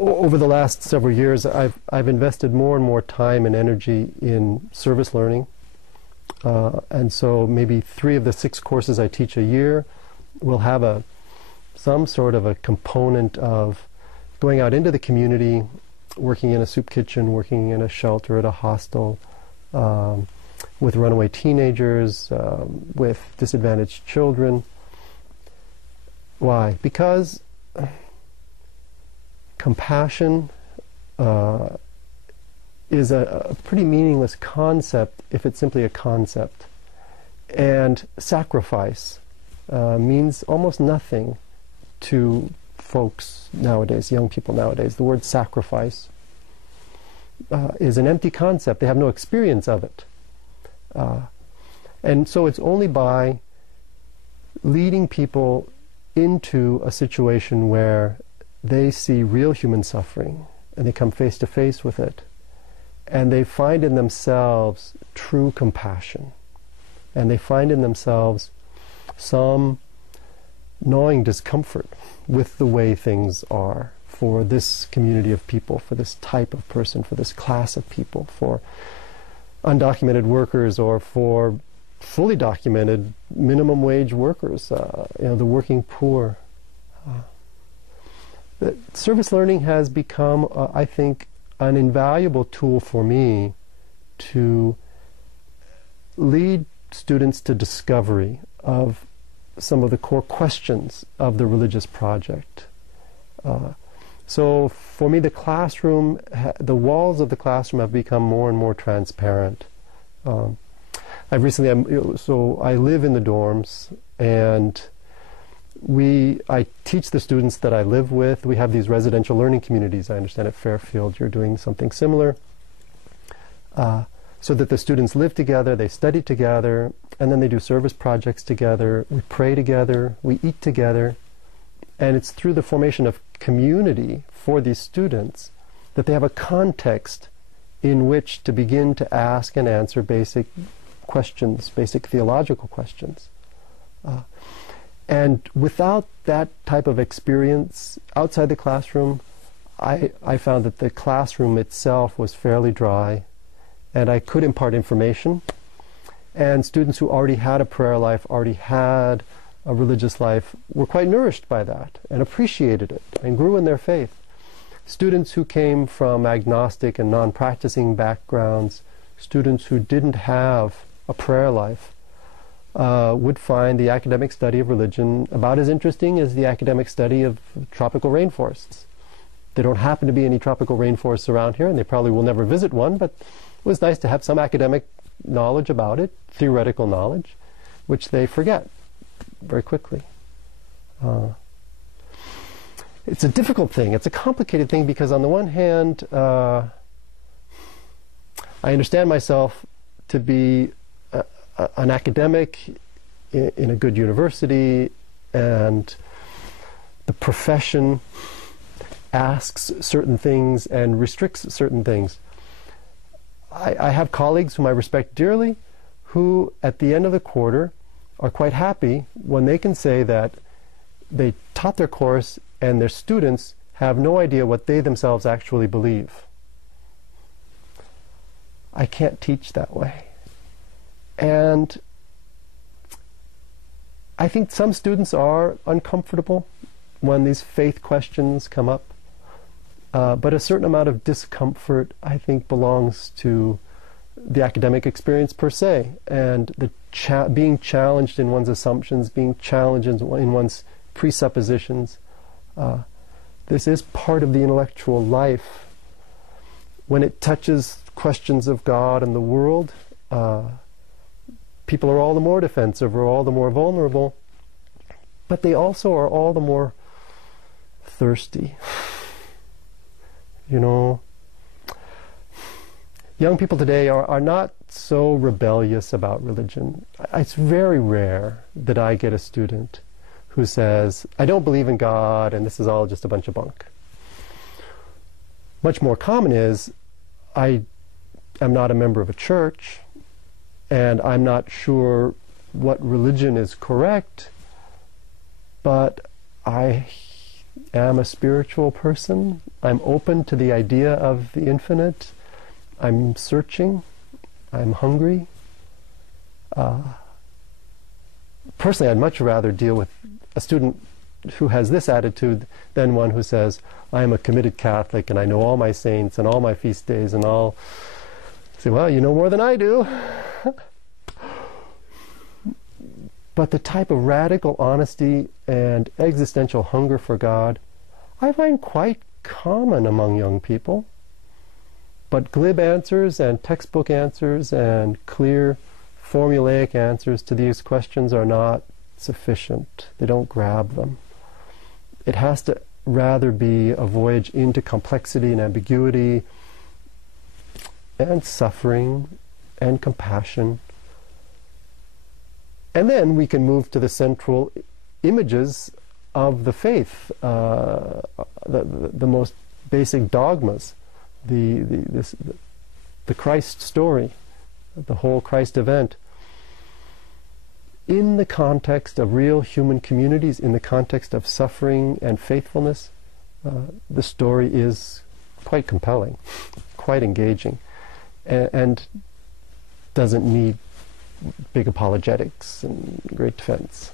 over the last several years, I've invested more and more time and energy in service learning. And so maybe 3 of the 6 courses I teach a year will have some sort of a component of going out into the community, working in a soup kitchen, working in a shelter at a hostel, with runaway teenagers, with disadvantaged children. Why? Because compassion is a pretty meaningless concept if it's simply a concept. And sacrifice means almost nothing to folks nowadays, young people nowadays. The word sacrifice is an empty concept. They have no experience of it. And so it's only by leading people into a situation where they see real human suffering and they come face to face with it and they find in themselves true compassion and they find in themselves some gnawing discomfort with the way things are for this community of people, for this type of person, for this class of people, for undocumented workers or for fully documented minimum wage workers, the working poor. Service learning has become, I think, an invaluable tool for me to lead students to discovery of some of the core questions of the religious project. So for me, the classroom, the walls of the classroom have become more and more transparent. I live in the dorms, and I teach the students that I live with. We have these residential learning communities. I understand at Fairfield you're doing something similar. So that the students live together, they study together, and then they do service projects together. We pray together, we eat together. And it's through the formation of community for these students that they have a context in which to begin to ask and answer basic questions, basic theological questions. And without that type of experience outside the classroom, I found that the classroom itself was fairly dry, and I could impart information. And students who already had a prayer life, already had a religious life, were quite nourished by that and appreciated it and grew in their faith. Students who came from agnostic and non-practicing backgrounds, students who didn't have a prayer life, would find the academic study of religion about as interesting as the academic study of tropical rainforests. There don't happen to be any tropical rainforests around here, and they probably will never visit one, but it was nice to have some academic knowledge about it, theoretical knowledge, which they forget very quickly. It's a difficult thing. It's a complicated thing because on the one hand, I understand myself to be an academic in a good university, and the profession asks certain things and restricts certain things. I have colleagues whom I respect dearly who at the end of the quarter are quite happy when they can say that they taught their course and their students have no idea what they themselves actually believe. I can't teach that way. And I think some students are uncomfortable when these faith questions come up. But a certain amount of discomfort, I think, belongs to the academic experience per se, and the being challenged in one's assumptions, being challenged in one's presuppositions. This is part of the intellectual life. When it touches questions of God and the world, people are all the more defensive or all the more vulnerable, but they also are all the more thirsty. You know, young people today are not so rebellious about religion. It's very rare that I get a student who says, I don't believe in God and this is all just a bunch of bunk. Much more common is, I am not a member of a church and I'm not sure what religion is correct, but I am a spiritual person. I'm open to the idea of the infinite. I'm searching. I'm hungry. Personally, I'd much rather deal with a student who has this attitude than one who says, I am a committed Catholic and I know all my saints and all my feast days and all. Say, well, you know more than I do. But the type of radical honesty and existential hunger for God, I find quite common among young people. But glib answers and textbook answers and clear formulaic answers to these questions are not sufficient. They don't grab them. It has to rather be a voyage into complexity and ambiguity and suffering and compassion. And then we can move to the central images of the faith, the most basic dogmas, the Christ story, the whole Christ event. In the context of real human communities, in the context of suffering and faithfulness, the story is quite compelling, quite engaging, and doesn't need big apologetics and great defense.